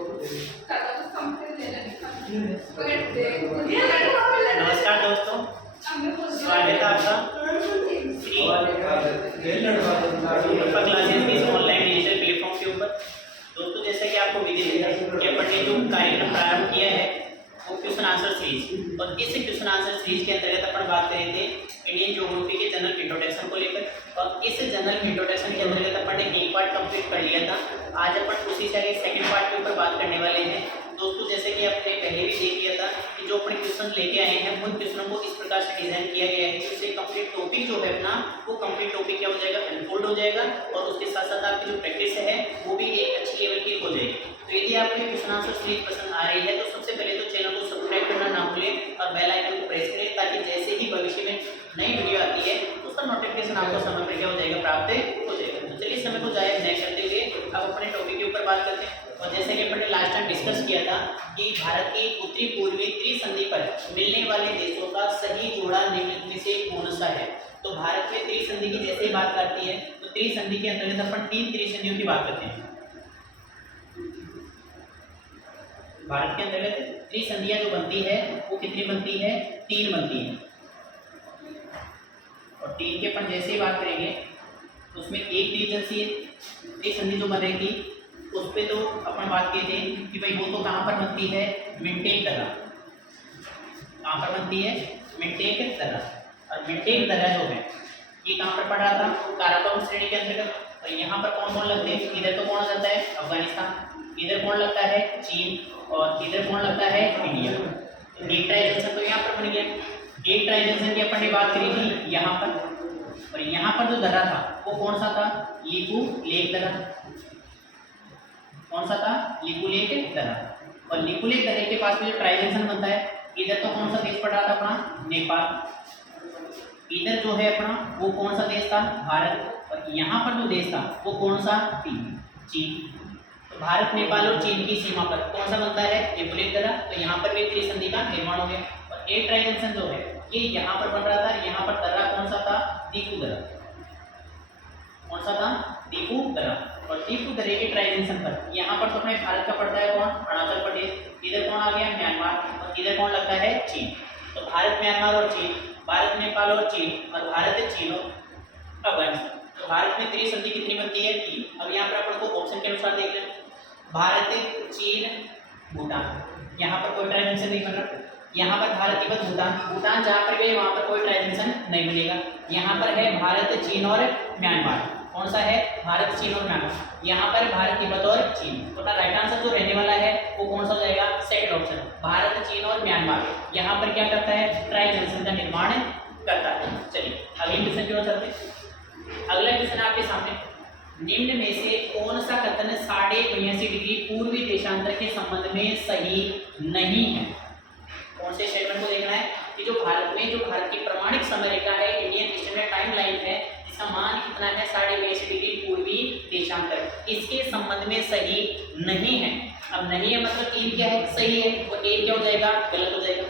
नमस्कार दोस्तों, स्वागत है आपका फ्री क्लासेस की ऑनलाइन डिजिटल प्लेटफॉर्म के ऊपर। दोस्तों, जैसा कि आपको विदित है कि अपन ने जो कार्यक्रम प्रारंभ किया है वो क्वेश्चन आंसर सीरीज, और इस क्वेश्चन आंसर सीरीज के अंतर्गत अपन बात कर रहे थे इंडियन ज्योग्राफी के जनरल इंट्रोडक्शन को लेकर। और इस जनरल इंट्रोडक्शन के अंतर्गत अपन ने एक पार्ट कंप्लीट कर लिया था। आज अपन उसी से आगे सेकंड पार्ट के ऊपर बात करने वाले हैं। दोस्तों, जैसे कि आपने पहले भी देख लिया था कि जो अपने क्वेश्चन लेके आए हैं उन क्वेश्चनों को इस प्रकार से डिजाइन किया गया है कि उससे कंप्लीट टॉपिक जो है अपना वो कंप्लीट टॉपिक क्या हो जाएगा, अनफोल्ड हो जाएगा, और उसके साथ साथ आपकी जो प्रैक्टिस है वो भी एक अच्छी लेवल की हो जाएगी। तो यदि आपको क्वेश्चन आंसर सीरीज पसंद आ रही है तो सबसे पहले तो चैनल को सब्सक्राइब करना ना भूलें और बेल आइकन को प्रेस करें, ताकि जैसे ही भविष्य में नई वीडियो आती है उसका नोटिफिकेशन आपको समय पर क्या हो जाएगा, प्राप्त हो जाएगा। तो चलिए समय को जाए नहीं करते हुए अब अपने टॉपिक के ऊपर बात करते हैं। और जैसे कि अपन ने लास्ट टाइम डिस्कस किया था कि भारत की उत्तरी पूर्वी त्रिसंधि पर मिलने वाले देशों का सही जोड़ा निम्नलिखित में से कौन सा है। तो भारत में त्रिसंधि की जैसे ही बात करती है तो त्रिसंधि के अंतर्गत अपन 3 त्रिसंधियों की बात करते हैं। भारत के अंतर्गत त्रिसंधियां जो बनती है वो कितनी बनती है, 3 बनती है। और 3 के अपन जैसे ही बात करेंगे तो उसमें एक त्रिसंधि जो बन रही थी उस पर तो अपन बात किए थे कि भाई वो तो कहाँ पर बनती है, मिनटेक दर्रा। कहाँ पर बनती है, मिनटेक दर्रा। और मिनटेक दर्रा जो है ये कहाँ पर पड़ रहा था, काराकोरम श्रेणी के अंतर्गत। और यहाँ पर कौन कौन लगते हैं, इधर तो कौन आ जाता है, अफगानिस्तान, इधर कौन लगता है, चीन, और इधर कौन लगता है, इंडिया। तो गेट ट्राइजेंशन तो यहाँ पर बन गया। गेट ट्राइजेंशन की अपन ने बात करी थी यहाँ पर, और यहाँ पर जो दर्रा था वो कौन सा था, लिपू लेक दर्रा। कौन सा था, लिपू लेक दर्रा। और लिपू लेक दर्रे के पास में जो ट्राइजेंशन बनता है, इधर तो कौन सा देश पड़ रहा था अपना, नेपाल। इधर जो है अपना वो कौन सा देश था, भारत। और यहाँ पर जो देश था वो कौन सा, चीन। तो भारत, नेपाल और चीन की सीमा पर कौन सा बनता है, लिपू लेक दर्रा। तो यहाँ पर भी त्रिसंधि का निर्माण हो गया। और एक ट्राइजेंशन जो है ये यहाँ पर बन रहा था, यहाँ पर दर्रा कौन सा था, दीपू दर्रा। कौन सा था, दीपू दर्रा। और दीपू दर्रे के ट्राइजेंशन पर यहाँ पर तो अपने भारत का पड़ता है कौन, अरुणाचल प्रदेश। इधर कौन आ गया, म्यांमार, और इधर कौन लगता है, चीन। तो भारत, म्यांमार और चीन, भारत, नेपाल और चीन, और भारत, चीन और अफगानिस्तान। तो भारत में त्रिसंधि कितनी बनती है, 3। अब यहाँ पर अपन को ऑप्शन के अनुसार देख लें, भारत, चीन, भूटान। यहाँ पर कोई ट्राइजेंशन नहीं बन रहा। यहाँ पर भारत, तिब्बत, भूटान। भूटान जहाँ पर गए वहाँ पर कोई ट्राइजेंशन नहीं मिलेगा। यहाँ पर है भारत, चीन और म्यांमार। कौन सा है, भारत, चीन और म्यांमार। यहाँ पर भारत, तिब्बत और चीन। तो अपना राइट आंसर जो रहने वाला है वो कौन सा हो जाएगा, सेकंड ऑप्शन, भारत, चीन और म्यांमार। यहाँ पर क्या करता है, ट्राइजेंशन का निर्माण करता है। चलिए अगले क्वेश्चन की ओर चलते हैं। अगला क्वेश्चन आपके सामने, निम्न में से कौन सा कथन 82.5 डिग्री पूर्वी देशांतर के संबंध में सही नहीं है। कौन से स्टेटमेंट को देखना है कि जो भारत में जो भारत की प्रमाणिक समय रेखा है, इंडियन स्टैंडर्ड टाइम लाइन है, इसका मान कितना है, 82.5 डिग्री पूर्वी देशांतर, इसके संबंध में सही नहीं है। अब नहीं है मतलब 3 क्या है, सही है, और 1 क्या हो जाएगा, गलत हो जाएगा।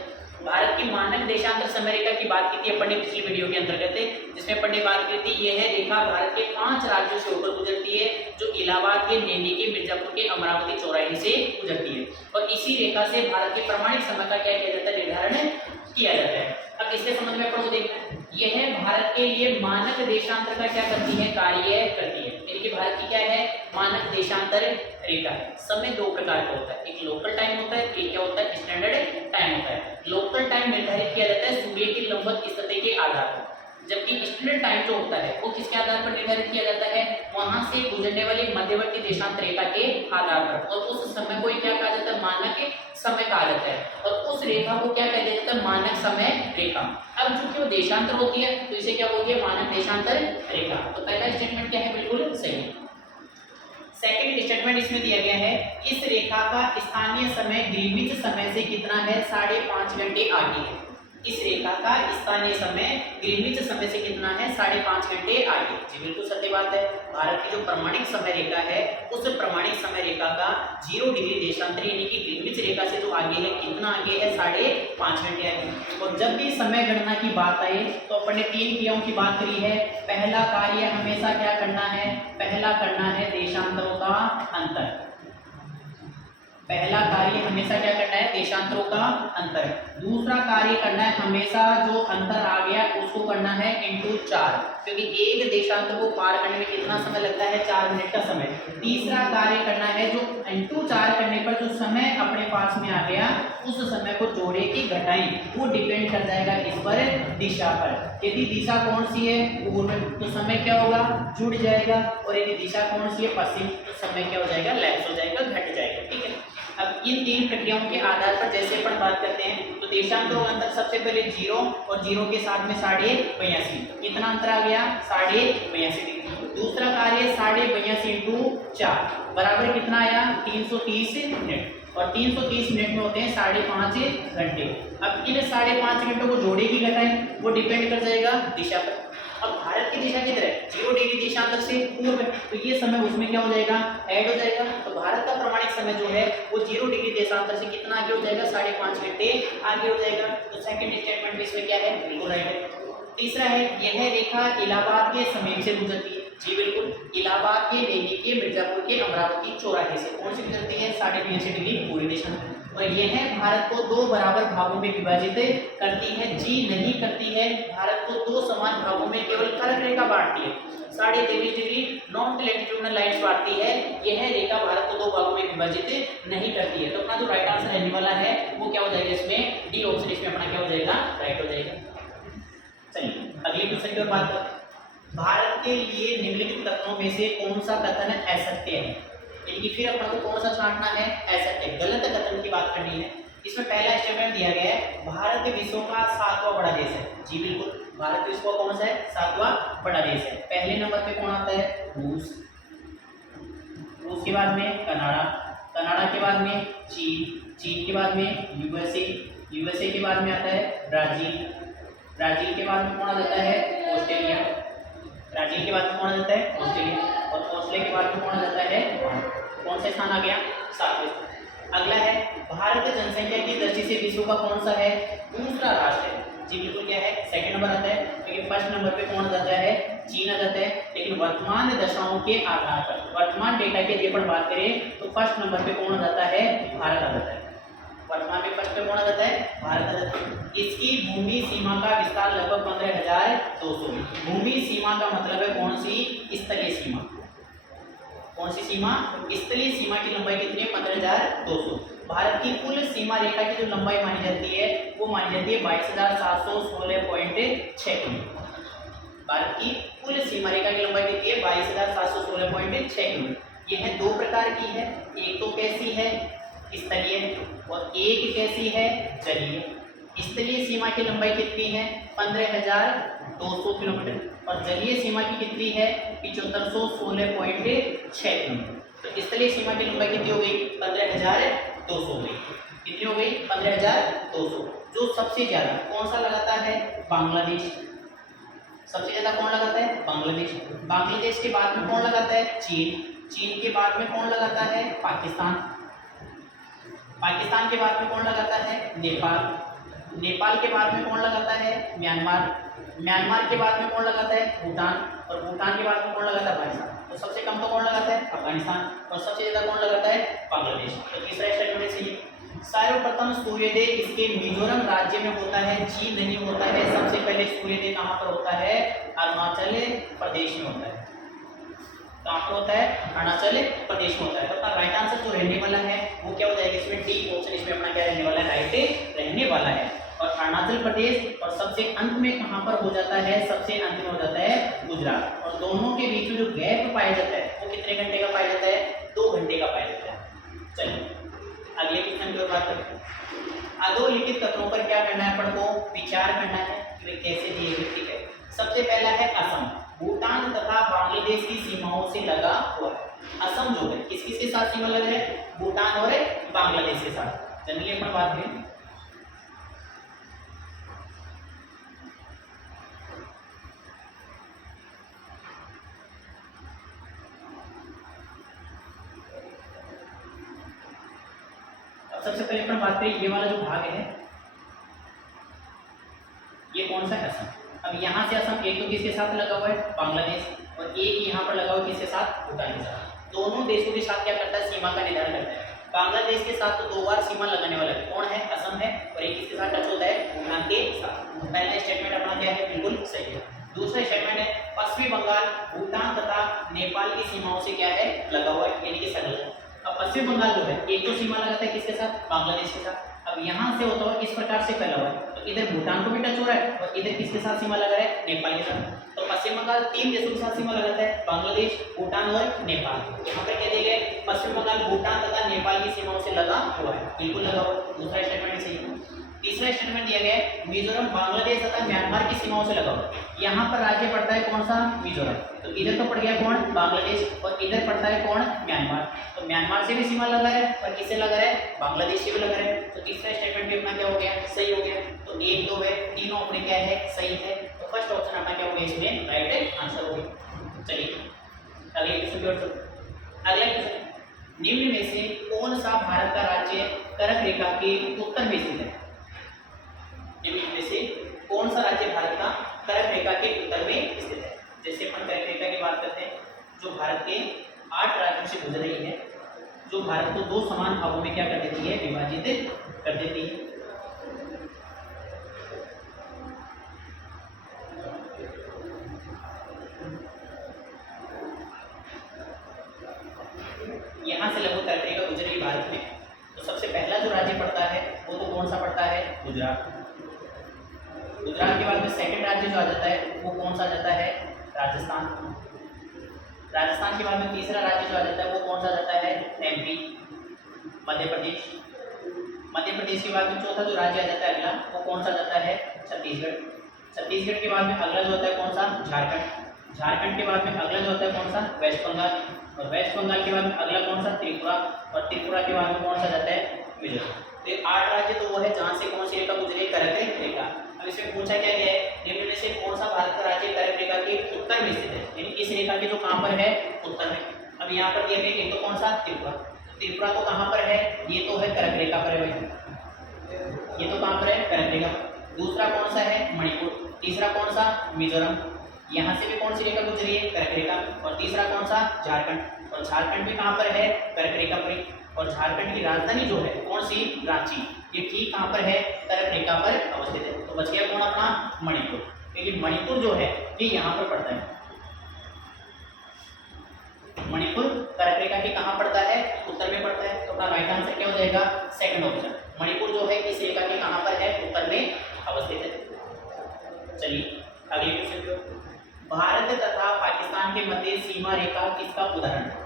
भारत की मानक देशांतर समय रेखा की बात की थी अपन ने पिछली वीडियो के अंतर्गत, जिसमें अपन ने बात की थी यह रेखा भारत के 5 राज्यों से होकर गुजरती है, जो इलाहाबाद के, नैनी के, मिर्जापुर के, अमरावती चौराहे से गुजरती है। और इसी रेखा से भारत के प्रमाणिक समय का क्या किया जाता है, निर्धारण किया जाता है। अब इसके संबंध में अपन को देखना है, यह भारत के लिए मानक देशांतर का क्या करती है, कार्य करती है। यानी कि भारत की क्या है, मानक देशांतर रेखा है। समय 2 प्रकार का होता है, एक लोकल टाइम होता है, एक क्या होता है, स्टैंडर्ड टाइम होता है। लोकल टाइम निर्धारित किया जाता है सूर्य की लंबवत स्थिति के आधार पर, जबकि स्टैंडर्ड टाइम जो होता है वो किसके आधार पर निर्धारित किया जाता है, वहां से गुजरने वाली मध्यवर्ती देशांतर रेखा के आधार पर। और उस समय को क्या कहा जाता है, मानक समय कहा जाता है, और उस रेखा को क्या कहा जाता है, मानक समय रेखा। अब चूंकि वो देशांतर होती है तो इसे क्या बोलती है, मानक देशांतर रेखा। तो पहला स्टेटमेंट क्या है, बिल्कुल सही है। सेकंड स्टेटमेंट इसमें दिया गया है, इस रेखा का स्थानीय समय ग्रीनविच समय से कितना है, 5.5 घंटे आगे है। इस रेखा का स्थानीय समय ग्रीनविच समय से कितना है, 5.5 घंटे आगे। जी बिल्कुल सत्य बात है। भारत की जो प्रमाणिक समय रेखा है उस प्रमाणिक समय रेखा का 0 डिग्री देशांतर यानी कि ग्रीनविच रेखा से जो आगे है, कितना आगे है, 5.5 घंटे आगे। और जब भी समय गणना की बात आए तो अपन ने 3 क्रियाओं की बात करी है। पहला कार्य हमेशा क्या करना है, पहला करना है देशांतरों का अंतर। पहला कार्य हमेशा क्या करना है, देशांतरों का अंतर। दूसरा कार्य करना है हमेशा जो अंतर आ गया उसको करना है इंटू 4, क्योंकि एक देशांतर को पार करने में कितना समय लगता है, 4 मिनट का समय। तीसरा कार्य करना है जो इंटू 4 करने पर जो समय अपने पास में आ गया उस समय को जोड़े कि घटाएं, वो डिपेंड कर जाएगा इस पर, दिशा पर। यदि दिशा कौन सी है, पूर्व, तो समय क्या होगा, जुड़ जाएगा। और यदि दिशा कौन सी है, पश्चिम, तो समय क्या हो जाएगा, लैप्स हो जाएगा, घट जाएगा। ठीक है। अब इन तीन प्रक्रियाओं के आधार पर जैसे अपन बात करते हैं तो देशांतरों का अंतर सबसे पहले 0 और 0 के साथ में 82.5, कितना अंतर आ गया, 82.5 डिग्री। दूसरा कार्य 82.5 इंटू 4 बराबर कितना आया, 330 मिनट, और 330 मिनट में होते हैं 5.5 घंटे। अब इन 5.5 घंटों को जोड़े की घटाएं, वो डिपेंड कर जाएगा दिशा पर। अब भारत की दिशा किधर है, 0 डिग्री देशांतर से पूर्व, तो ये समय उसमें क्या हो जाएगा, ऐड हो जाएगा। तो भारत का प्रमाणिक समय जो है वो 0 डिग्री देशांतर से कितना आगे हो जाएगा, 5.5 घंटे आगे हो जाएगा। तो सेकंड स्टेटमेंट में इसमें क्या है, बिल्कुल राइट है। तीसरा है, यह रेखा इलाहाबाद के समीप से गुजरती है। जी बिल्कुल, इलाहाबाद के, दिल्ली के, मिर्जापुर के, अमरावती चौराहे से कौन सी गुजरती है, 85 डिग्री पूरी दिशा में। और यह भारत को 2 बराबर भागों में विभाजित करती है। जी नहीं करती है, भारत को 2 समान भागों में केवल कर्क रेखा बांटती है। 23.5 डिग्री नॉर्थ लैटिट्यूडनल लाइन्स बांटती है। यह रेखा भारत को 2 भागों में विभाजित नहीं करती है। तो अपना जो राइट आंसर रहने वाला है वो क्या हो जाएगा, इसमें डी ऑप्शन, इसमें अपना क्या हो जाएगा, राइट हो जाएगा। चलिए अगले क्वेश्चन की ओर बात करते हैं। भारत के लिए निम्नलिखित कथनों में से कौन सा कथन असत्य है, यानी कि फिर अपन को कौन सा छांटना है, असत्य, गलत कथन की बात करनी है। इसमें पहला स्टेटमेंट दिया गया है, भारत विश्व का 7वां बड़ा देश है। जी बिल्कुल, भारत विश्व का कौन सा है, 7वां बड़ा देश है। पहले नंबर पे कौन आता है, रूस, रूस के बाद में कनाडा, कनाडा के बाद में चीन, चीन के बाद में यूएसए, यूएसए के बाद में आता है ब्राजील, ब्राजील के बाद में कौन आ जाता है, ऑस्ट्रेलिया, ब्राजील के बाद में कौन आ जाता है, ऑस्ट्रेलिया, और ऑस्ट्रेलिया के बाद में कौन आ जाता है, कौन सा स्थान आ गया, 7वां। अगला है, भारत जनसंख्या की दृष्टि से विश्व का कौन सा है, दूसरा राष्ट्र है। जी बिल्कुल क्या है, सेकंड नंबर आता है, क्योंकि फर्स्ट नंबर पे कौन आ जाता है, चीन आ जाता है। लेकिन वर्तमान दशाओं के आधार पर, वर्तमान डेटा के लिए पर बात करें तो फर्स्ट नंबर पे कौन आ जाता है, भारत आ जाता है। वर्तमान में फर्स्ट पे कौन आ जाता है, भारत आ जाता है। इसकी भूमि सीमा का विस्तार लगभग 15,200। भूमि सीमा का मतलब है कौन सी, स्थलीय सीमा। कौन सी सीमा, स्थलीय सीमा की लंबाई कितनी है, 15,200। भारत की कुल सीमा रेखा की जो लंबाई मानी जाती है वो मानी जाती है 22,716.6 किलोमीटर। भारत की कुल सीमा रेखा की लंबाई कितनी है, 22,716.6 किलोमीटर। यह 2 प्रकार की है, एक तो कैसी है, स्थलीय, और एक कैसी है, जलीय। स्थलीय सीमा की लंबाई कितनी है, 15,200 किलोमीटर, और जलीय सीमा की कितनी है, 7516.6 किलोमीटर। तो स्थलीय सीमा की लंबाई कितनी हो गई, 15,200 हो गई। कितनी हो गई, 15,200। जो सबसे ज्यादा कौन सा लगाता है, बांग्लादेश, सबसे ज्यादा कौन लगाता है, बांग्लादेश। बांग्लादेश के बाद में कौन लगाता है, चीन, चीन के बाद में कौन लगाता है, पाकिस्तान, पाकिस्तान के बाद में कौन लगाता है, नेपाल, नेपाल के बाद में कौन लगाता है, म्यांमार, म्यांमार के बाद में कौन लगाता है, भूटान, और भूटान के बाद में कौन लगाता है, पाकिस्तान। तो सबसे कम तो कौन लगाता है, अफगानिस्तान, और सबसे ज्यादा कौन लगाता है, बांग्लादेश। तो तीसरा स्टेटमेंट सही। सर्वप्रथम सूर्योदय इसके मिजोरम राज्य में होता है। जी नहीं होता है, सबसे पहले सूर्योदय कहाँ पर होता है, अरुणाचल प्रदेश में होता है। कहाँ पर होता है, अरुणाचल प्रदेश में होता है। तो अपना राइट आंसर जो रहने वाला है वो क्या हो जाएगा, इसमें डी ऑप्शन, इसमें अपना क्या रहने वाला है, राइट रहने वाला है। और अरुणाचल प्रदेश, और सबसे अंत में कहाँ पर हो जाता है, सबसे अंत में हो जाता है गुजरात। और दोनों के बीच में जो गैप पाया जाता है वो कितने घंटे का पाया जाता है, 2 घंटे का पाया जाता है। चलिए अगले क्वेश्चन की ओर बात करते हैं। अधोलिखित कथनों पर क्या करना है, अपन को विचार करना है कि वे कैसे दिए गए। ठीक है, सबसे पहला है असम, भूटान तथा बांग्लादेश की सीमाओं से लगा हुआ है। असम जो है किस किस के साथ सीमा लग रहा है, भूटान और बांग्लादेश के साथ। जनरली अपन बात करें सबसे पहले अपन बात करें, ये वाला जो भाग है ये कौन सा है, असम। अब यहाँ से असम एक तो किसके साथ लगा हुआ है, बांग्लादेश, और एक यहाँ पर लगा हुआ है किसके साथ, भूटान के साथ। दोनों देशों के साथ क्या करता है, सीमा का निर्धारण करता है। बांग्लादेश के साथ तो 2 बार सीमा लगाने वाला कौन है? असम है। और एक किसके साथ टच होता है? भूटान के साथ। पहला स्टेटमेंट अपना क्या है? बिल्कुल सही है। दूसरा स्टेटमेंट है पश्चिमी बंगाल भूटान तथा नेपाल की सीमाओं से क्या है? लगा हुआ है, यानी कि सटा हुआ है। अब पश्चिम बंगाल जो है एक तो सीमा लगाता है किसके साथ? बांग्लादेश के साथ। अब यहाँ से होता हुआ इस प्रकार से फैला हुआ है, तो इधर भूटान को भी टच हो रहा है और इधर किसके साथ सीमा लगा रहा है? नेपाल के साथ। तो पश्चिम बंगाल 3 देशों के साथ सीमा लगाता है, बांग्लादेश, भूटान और नेपाल। यहाँ पर कह दिया गया पश्चिम बंगाल भूटान तथा नेपाल की सीमाओं से लगा हुआ है, बिल्कुल लगा हुआ है। दूसरा स्टेटमेंट सही है। तीसरा स्टेटमेंट दिया गया है मिजोरम बांग्लादेश तथा म्यांमार की सीमाओं से लगा हुआ है। यहाँ पर राज्य पड़ता है कौन सा? मिजोरम। तो इधर तो पड़ गया कौन? बांग्लादेश, और इधर पड़ता है कौन? म्यांमार। तो म्यांमार से भी सीमा लगा है और किससे लगा है? बांग्लादेश से भी लगा है। तो तीसरा स्टेटमेंट भी अपना क्या हो गया? सही हो गया। तो 1 2 है, तीनों अपने क्या है? सही है। तो फर्स्ट ऑप्शन अपना क्या हो गया? इसमें राइट आंसर हो गया। चलिए अगले क्वेश्चन की ओर चलते। अगला क्वेश्चन, निम्न में से कौन सा भारत का राज्य कर्क रेखा के उत्तर में स्थित है? निम्न में से कौन सा राज्य भारत का कर्क रेखा के उत्तर में स्थित है? जैसे अपन कर्क रेखा की बात करते हैं, जो भारत के 8 राज्यों से गुजर रही है, जो भारत को 2 समान भागों में क्या कर देती है? विभाजित कर देती है। यहाँ से लगभग कर्क रेखा गुजर रही भारत में, तो सबसे पहला जो राज्य पड़ता है वो तो कौन सा पड़ता है? गुजरात। गुजरात के बाद में सेकंड राज्य जो आ जाता है वो कौन सा आ जाता है? राजस्थान। राजस्थान के बाद में तीसरा राज्य जो आ जाता है वो कौन सा आ जाता है? एमपी, मध्य प्रदेश। मध्य प्रदेश के बाद में चौथा जो राज्य आ जाता है अगला वो कौन सा आ जाता है? छत्तीसगढ़। छत्तीसगढ़ के बाद में अगला जो होता है कौन सा? झारखंड। झारखंड के बाद में अगला जो होता है कौन सा? वेस्ट बंगाल। और वेस्ट बंगाल के बाद में अगला कौन सा? त्रिपुरा। और त्रिपुरा के बाद में कौन सा जाता है? मिजोरम। तो 8 राज्य तो वो है जहाँ से कौन सी रेखा गुजरी? कर्क रेखा। अब इसमें पूछा क्या गया है? निम्न में से कौन सा भारत का राज्य कर्क रेखा के उत्तर में स्थित है? यानी इस रेखा के जो कहाँ पर है? उत्तर में। अब यहाँ पर दिया गया एक तो कौन सा? त्रिपुरा। त्रिपुरा तो कहाँ पर है? ये तो है कर्क रेखा पर है, ये तो कहाँ पर है? कर्क रेखा। दूसरा कौन सा है? मणिपुर। तीसरा कौन सा? मिजोरम। यहाँ से भी कौन सी रेखा गुजरी है? कर्क रेखा। और तीसरा कौन सा? झारखंड। और झारखंड भी कहाँ पर है? कर्क रेखा पर। और झारखंड की राजधानी जो है कौन सी? रांची। ये ठीक कहाँ पर है? कर्क रेखा पर अवस्थित है। तो बच गया कौन अपना? मणिपुर। लेकिन मणिपुर जो है ये यहाँ पर पड़ता है। मणिपुर कर्क रेखा के कहाँ पड़ता है? उत्तर में पड़ता है। तो अपना राइट आंसर क्या हो जाएगा? Second option. मणिपुर जो है इस रेखा के कहाँ पर है? उत्तर में अवस्थित है। चलिए अगले क्वेश्चन की ओर। भारत तथा पाकिस्तान के मध्य सीमा रेखा किसका उदाहरण है?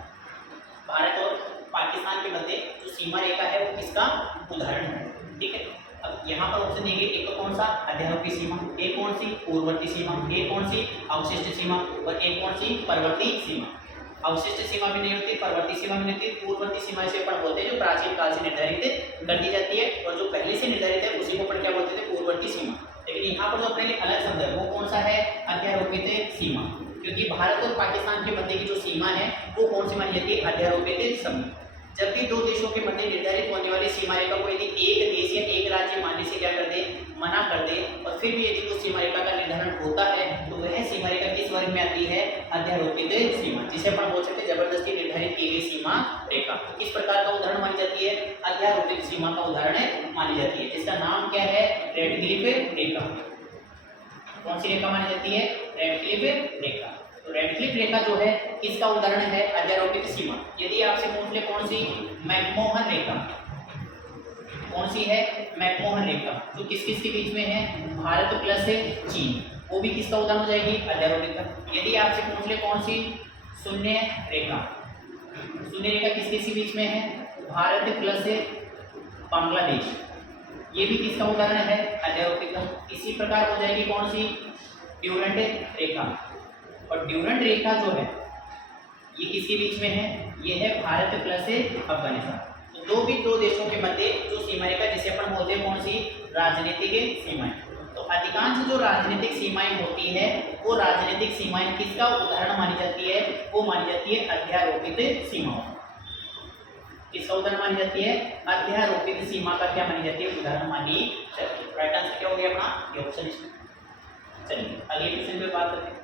भारत और पाकिस्तान के मध्य जो सीमा रेखा है वो किसका उदाहरण है? ठीक है। अब यहाँ पर ऑप्शन देंगे, एक तो कौन सा? अध्यारोपी सीमा, एक कौन सी? पूर्ववर्ती सीमा, एक कौन सी? अवशिष्ट सीमा, और एक कौन सी? परवर्ती सीमा। अवशिष्ट सीमा भी नहीं होती, परवर्ती सीमा भी नहीं होती। पूर्ववर्ती सीमा से अपन बोलते हैं जो प्राचीन काल से निर्धारित कर दी जाती है, और जो पहले से निर्धारित है उसी को अपन क्या बोलते थे? पूर्ववर्ती सीमा। लेकिन यहाँ पर जो अपने लिए अलग शब्द है वो कौन सा है? अध्यारोपित सीमा। क्योंकि भारत और पाकिस्तान के मध्य की जो सीमा है वो कौन सी मानी जाती है? अध्यारोपित सीमा। जब भी 2 देशों के मध्य निर्धारित होने वाली सीमा रेखा को यदि एक देश या एक राज्य मानने से क्या कर दे? मना कर दे, और फिर भी यदि उस सीमा रेखा का निर्धारण होता है तो वह सीमा रेखा किस वर्ग में आती है? अध्यारोपित सीमा, जिसे अपन बोल सकते हैं जबरदस्ती निर्धारित की गई सीमा रेखा। किस प्रकार का उदाहरण मानी जाती है? अध्यारोपित सीमा का उदाहरण मानी जाती है। इसका नाम क्या है? रेडक्लिफ रेखा। कौन सी रेखा मानी जाती है? रेडक्लिफ रेखा। तो रेडक्लिफ रेखा जो है किसका उदाहरण है? अध्यारोपित सीमा। यदि आपसे पूछ ले कौन सी? मैकमोहन रेखा। कौन सी है? मैकमोहन रेखा, जो किस किस के बीच में है? भारत प्लस चीन, वो भी किसका उदाहरण हो जाएगी? अध्यारोपित। यदि आपसे पूछ ले कौन सी? शून्य रेखा। शून्य रेखा किस किस के बीच में है? भारत प्लस बांग्लादेश, ये भी किसका उदाहरण है? अध्यारोपित। इसी प्रकार हो जाएगी कौन सी? ड्यूरेंट रेखा। और ड्यूरेंट रेखा जो है ये किसके बीच में है? ये है भारत प्लस अफगानिस्तान। तो दो देशों के मध्य जो सीमा रेखा जिसे अपन बोलते हैं कौन सी? राजनीतिक सीमाएं। तो अधिकांश जो राजनीतिक सीमाएं होती है वो राजनीतिक सीमाएं किसका उदाहरण मानी जाती है? वो मानी जाती है अध्यारोपित सीमाओं। किसका उदाहरण मानी जाती है? अध्यारोपित सीमा का क्या मानी जाती है? उदाहरण मानी जाती है। राइट आंसर क्या हो गया अपना? ये ऑप्शन। चलिए अगले क्वेश्चन पे बात करते हैं।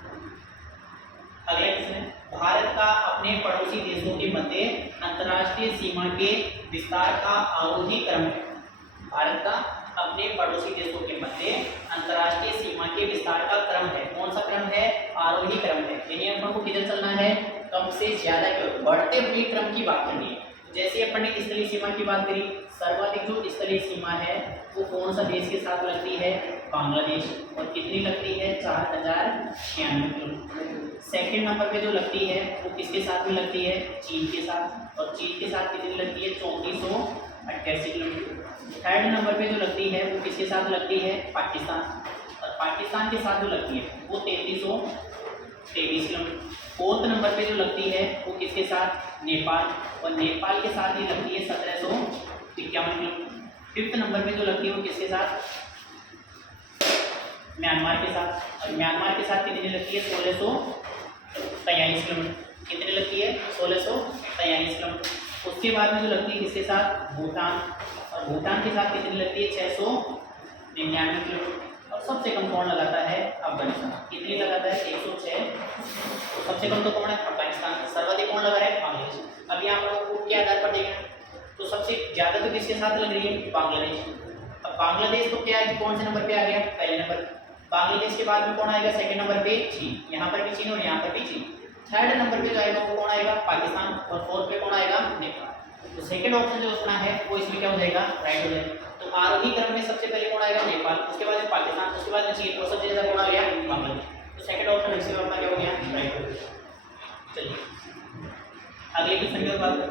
अगला क्वेश्चन है भारत का अपने पड़ोसी देशों के मध्य अंतर्राष्ट्रीय सीमा के विस्तार का आरोही क्रम है। भारत का अपने पड़ोसी देशों के मध्य अंतर्राष्ट्रीय सीमा के विस्तार का क्रम है। कौन सा क्रम है? आरोही क्रम है। यानी अपन को किधर चलना है? कम से ज्यादा की ओर बढ़ते हुए क्रम की बात करनी है। जैसे अपन ने स्थलीय सीमा की बात करी, सर्वाधिक जो स्थलीय सीमा है वो कौन सा देश के साथ लगती है? बांग्लादेश। और कितनी लगती है? 4096 किलोमीटर। सेकंड नंबर पे जो लगती है वो किसके साथ में लगती है? चीन के साथ। और चीन के साथ कितनी लगती है? 3488 किलोमीटर। थर्ड नंबर पे जो लगती है वो किसके साथ लगती है? पाकिस्तान। और पाकिस्तान के साथ जो लगती है वो 3323 किलोमीटर। फोर्थ नंबर पे जो लगती है वो किसके साथ? नेपाल। और नेपाल के साथ ही लगती है 1751 किलोमीटर। फिफ्थ नंबर पे जो लगती है वो किसके साथ? म्यांमार के साथ। और म्यांमार के साथ कितनी लगती है? 1643 किलोमीटर। कितनी लगती है? 1643 किलोमीटर। उसके बाद में जो लगती है किसके साथ? भूटान। और भूटान के साथ कितनी लगती है? 699 किलोमीटर। और सबसे कम कौन लगाता है? अफगानिस्तान। कितनी लगाता है? 106। सबसे कम तो कौन है? अफगानिस्तान। सर्वाधिक कौन लगा रहा है? बांग्लादेश। अब यहाँ पर क्या आधार पर देखें तो सबसे ज्यादा तो किसके साथ लग रही है? बांग्लादेश। अब बांग्लादेश तो क्या है? कौन से नंबर पे आ गया? पहले नंबर। बांग्लादेश के बाद में कौन आएगा? सेकंड नंबर पे चीन। यहाँ पर भी चीन और यहाँ पर भी चीन। थर्ड नंबर पे जो आएगा वो कौन आएगा? पाकिस्तान। और फोर्थ पे कौन आएगा? नेपाल। तो सेकंड ऑप्शन जो अपना है वो इसमें क्या हो जाएगा? राइट हो जाएगा। तो आरोही क्रम में सबसे पहले कौन आएगा? नेपाल। उसके बाद पाकिस्तान। उसके बाद चीन। और सबसे ज्यादा कौन आ गया? बांग्लादेश। तो सेकंड ऑप्शन इसमें अपना क्या हो गया? राइट हो गया। चलिए अगले क्वेश्चन की बात करते हैं।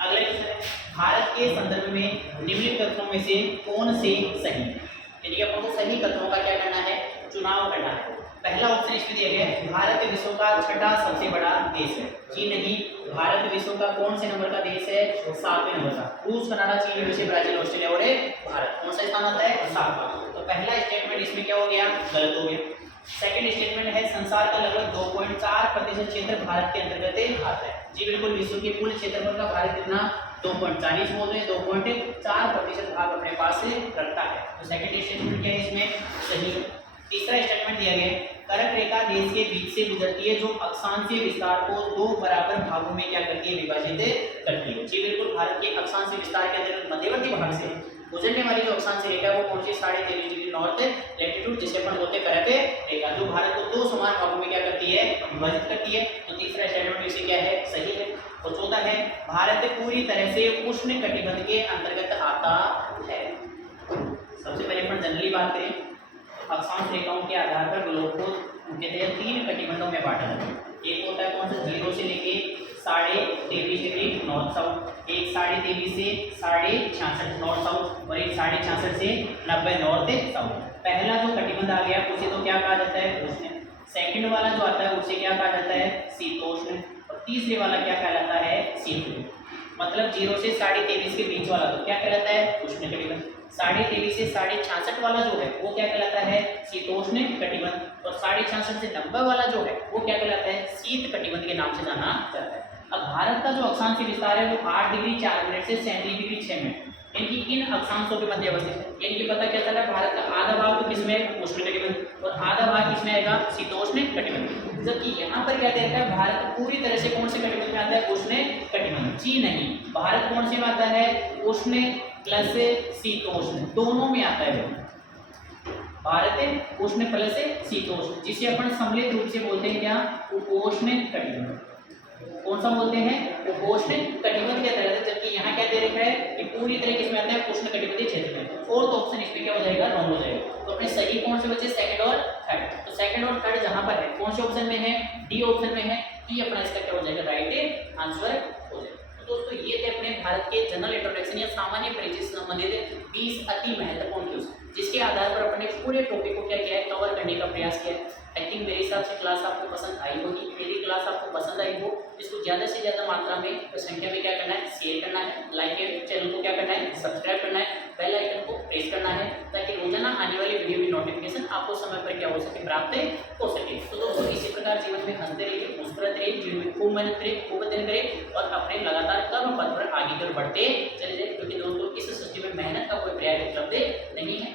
अगला क्वेश्चन है भारत के संदर्भ में निम्नलिखित कथनों में से कौन से सही? यानी कि अपन को सही कथनों का क्या करना है? चुनाव करना है। पहला ऑप्शन इसमें दिया गया है भारत विश्व का छठा सबसे बड़ा देश है। जी नहीं। भारत विश्व का कौन से नंबर का देश है? 7वें नंबर का। रूस, कनाडा, चीन, यूएसए, ब्राजील, ऑस्ट्रेलिया और भारत कौन सा स्थान आता है? 7वां। तो पहला स्टेटमेंट इसमें क्या हो गया? गलत हो गया। सेकंड स्टेटमेंट है संसार का लगभग 2.4% क्षेत्र भारत के अंतर्गत आता है। जी बिल्कुल। विश्व के कुल क्षेत्रफल का भारत कितना? 2.40 बोल रहे हैं। 2.4% भाग अपने पास से रखता है। तो सेकंड स्टेटमेंट क्या है इसमें? सही है। तीसरा स्टेटमेंट दिया गया है कर्क रेखा देश के बीच से गुजरती है जो अक्षांशीय विस्तार को दो बराबर भागों में क्या करती है? विभाजित करती है। जी बिल्कुल। भारत के अक्षांशीय विस्तार के अंतर्गत मध्यवर्ती भाग से गुजरने वाली जो अक्षांशीय रेखा है वो कौन सी? 23.5 डिग्री नॉर्थ लैटिट्यूड जिसे अपन बोलते हैं कर्क रेखा, जो भारत को दो समान भागों में क्या करती है? विभाजित करती है। तो तीसरा स्टेटमेंट इसे क्या है? सही है। और चौथा है भारत पूरी तरह से उष्ण कटिबंध के अंतर्गत आता है। सबसे पहले अपन जनरली बात करें अक्षांश रेखाओं के आधार पर ग्लोब को कहते हैं 3 कटिबंधों में बांटा जाता है। एक होता है कौन सा? 0 से लेके 23.5 डिग्री नॉर्थ साउथ, एक 23.5 से 66.5 नॉर्थ साउथ और एक 66.5 से 90 नॉर्थ साउथ। पहला जो कटिबंध आ गया उसे तो क्या कहा जाता है? उष्ण। सेकंड वाला जो आता है उसे क्या कहा जाता है? शीतोष्ण। और तीसरे वाला क्या कहलाता है? शीतोष्ण। मतलब 0 से 23.5 के बीच वाला तो क्या कहलाता है? उष्ण कटिबंध। 23.5 से 66.5 वाला जो है वो क्या कहलाता है? शीतोष्ण कटिबंध। और 66.5 से 90 वाला जो है वो क्या कहलाता है? शीत कटिबंध के नाम से जाना जाता है। अब भारत का जो अक्षांशीय विस्तार है वो 8 डिग्री 4 मिनट से 37 डिग्री 6 मिनट इनकी इन अक्षांशों के मध्य अवस्थित है। इनकी पता क्या चला? भारत का आधा भाग तो किसमें? उष्ण कटिबंध। और आधा भाग किसमें आएगा? शीतोष्ण कटिबंध। जबकि यहाँ पर क्या देखा है? भारत पूरी तरह से कौन से कटिबंध में आता है? उष्ण कटिबंध। जी नहीं। भारत कौन से में आता है? उष्ण प्लस शीतोष्ण दोनों में आता है। भारत उष्ण प्लस शीतोष्ण जिसे अपन सम्मिलित रूप से बोलते हैं क्या? उपोष्ण कटिबंध। कौन सा बोलते हैं? उपोष्ण कटिबंध के तहत। जबकि यहाँ क्या दे रखा है कि पूरी तरह किसमें आता है? उष्ण कटिबंधीय क्षेत्र में। फोर्थ ऑप्शन इसमें क्या हो जाएगा? रॉन्ग हो जाएगा। तो अपने सही कौन से बचे? सेकंड और थर्ड। तो सेकंड और थर्ड जहां पर है कौन से ऑप्शन में है? डी ऑप्शन में है। तो ये अपना इसका क्या हो जाएगा? राइट आंसर हो जाएगा। तो दोस्तों ये थे अपने भारत के जनरल इंट्रोडक्शन या सामान्य परिचय से संबंधित 20 अति महत्वपूर्ण क्वेश्चन जिसके आधार पर अपने पूरे टॉपिक को क्या किया है? कवर करने का प्रयास किया है। आई थिंक मेरे हिसाब से क्लास आपको पसंद आई होगी। मेरी क्लास आपको पसंद आई हो इसको ज़्यादा से ज़्यादा मात्रा में संख्या में क्या करना है? शेयर करना है, लाइक चैनल को क्या करना है? सब्सक्राइब करना है, बेल आइकन को प्रेस करना है ताकि रोजाना आने वाली वीडियो की नोटिफिकेशन आपको समय पर क्या हो सके? प्राप्त हो सके। तो दोस्तों इसी प्रकार जीवन में हंसते रहिए, मुस्कुराते रहिए, जीवन में खूब मेहनत करें, खूब अध्ययन करें और अपने लगातार कर्म पथ पर आगे की ओर बढ़ते चले जाए क्योंकि दोस्तों इस सृष्टि में मेहनत का कोई पर्याय उपलब्ध नहीं है।